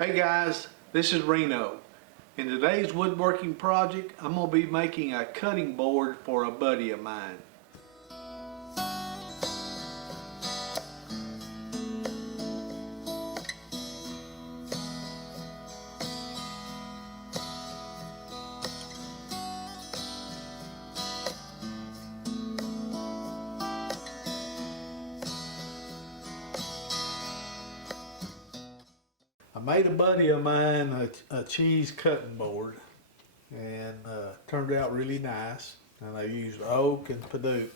Hey guys, this is Reno. In today's woodworking project, I'm going to be making a cutting board for a buddy of mine. I made a buddy of mine a cheese cutting board, and turned out really nice. And I used oak and padauk.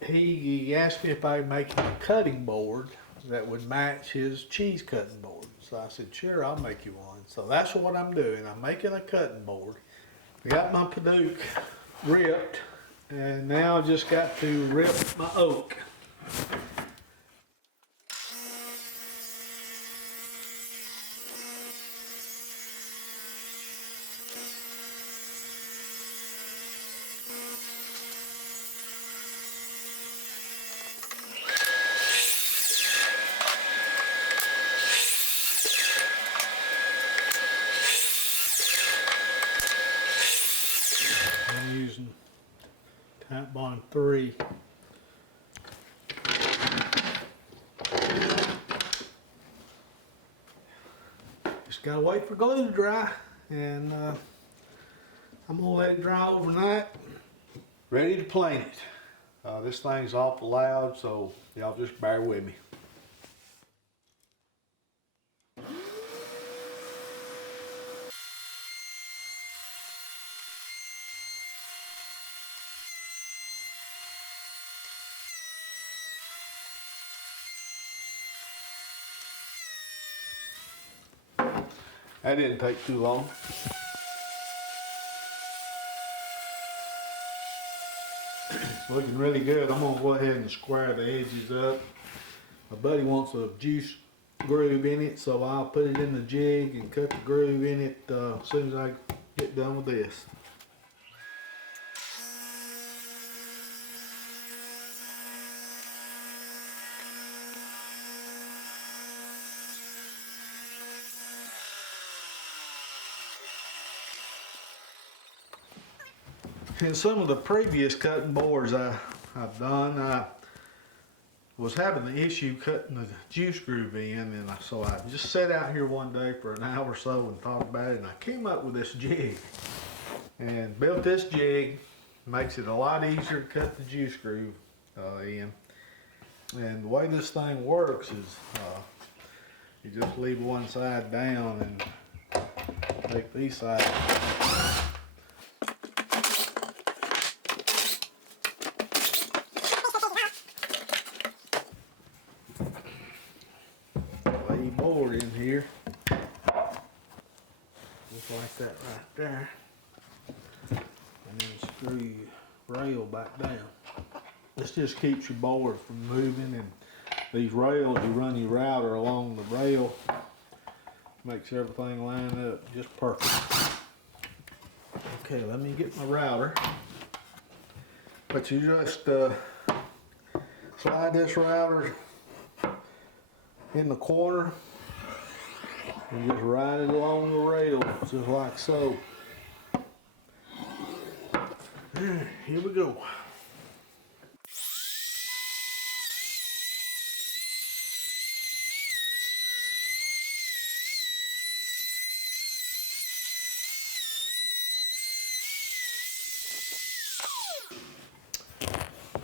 He asked me if I'd make him a cutting board that would match his cheese cutting board. So I said, sure, I'll make you one. So that's what I'm doing. I'm making a cutting board. I got my padauk ripped, and now I just got to rip my oak. I'm using Titebond 3. Just gotta wait for glue to dry, and I'm gonna let it dry overnight. Ready to plane it. This thing's awful loud, so y'all just bear with me. That didn't take too long. It's looking really good. I'm gonna go ahead and square the edges up. My buddy wants a juice groove in it, so I'll put it in the jig and cut the groove in it as soon as I get done with this. In some of the previous cutting boards I've done, I was having the issue cutting the juice groove in, and so I just sat out here one day for an hour or so and thought about it, and I came up with this jig and built this jig. Makes it a lot easier to cut the juice groove in. And the way this thing works is you just leave one side down and take these sides. Lay board in here, just like that right there, and then screw your rail back down. This just keeps your board from moving, and these rails, you run your router along the rail, makes everything line up just perfect. Okay, let me get my router. But you just slide this router in the corner and just ride it along the rail, just like so. Here we go.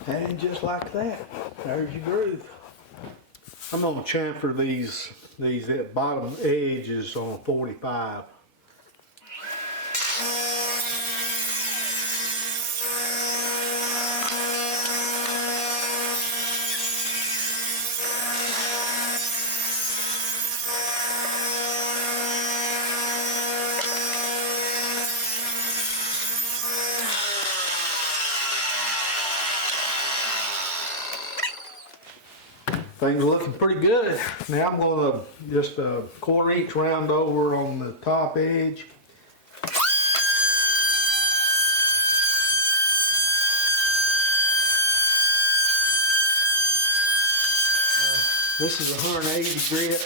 And just like that, there's your groove. I'm gonna chamfer these bottom edges on 45. Things are looking pretty good. Now I'm going to just a 1/4 inch round over on the top edge. This is 180 grit.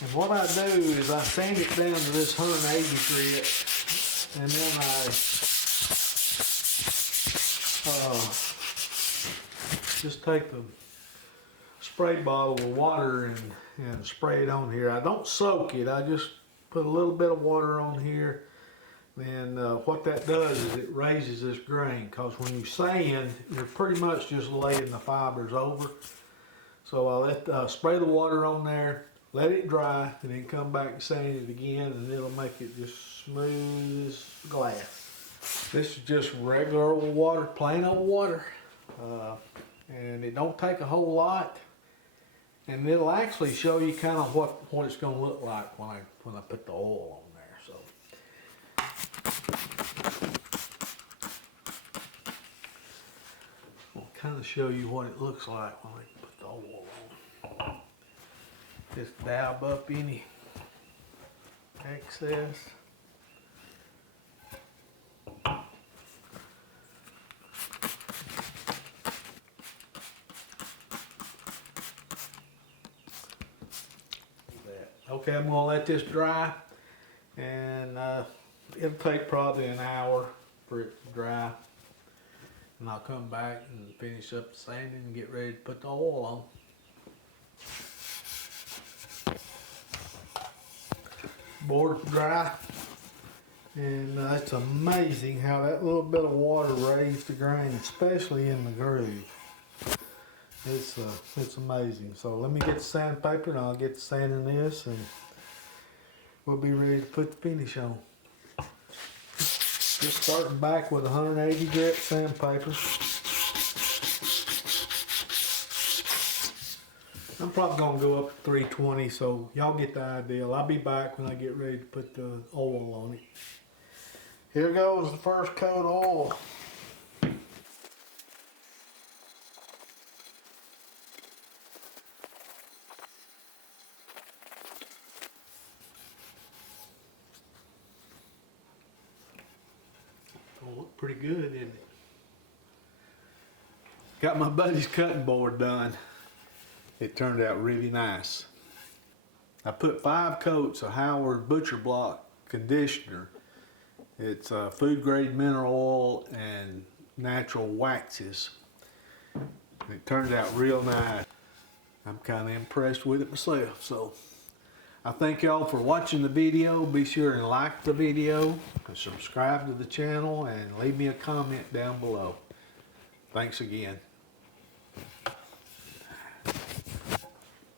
And what I do is I sand it down to this 180 grit, and then I just take the spray bottle of water and spray it on here. I don't soak it, I just put a little bit of water on here. Then what that does is it raises this grain, because when you sand, you're pretty much just laying the fibers over. So I'll spray the water on there, let it dry, and then come back and sand it again, and it'll make it just smooth as glass. This is just regular old water, plain old water, and it don't take a whole lot, and it'll actually show you kind of what it's going to look like when I put the oil on there. So. I'll kind of show you what it looks like when I put the oil on. Just dab up any excess. Okay, I'm gonna let this dry, and it'll take probably an hour for it to dry. And I'll come back and finish up the sanding and get ready to put the oil on. Board's dry, and it's amazing how that little bit of water raised the grain, especially in the groove. It's amazing. So let me get the sandpaper and I'll get the sanding this, and we'll be ready to put the finish on. Just starting back with 180 grit sandpaper. I'm probably gonna go up to 320, so y'all get the idea. I'll be back when I get ready to put the oil on it. Here goes the first coat of oil. Look pretty good, isn't it? Got my buddy's cutting board done. It turned out really nice. I put 5 coats of Howard Butcher Block conditioner. It's food grade mineral oil and natural waxes. It turned out real nice. I'm kind of impressed with it myself. So I thank y'all for watching the video. Be sure and like the video, and subscribe to the channel, and leave me a comment down below. Thanks again.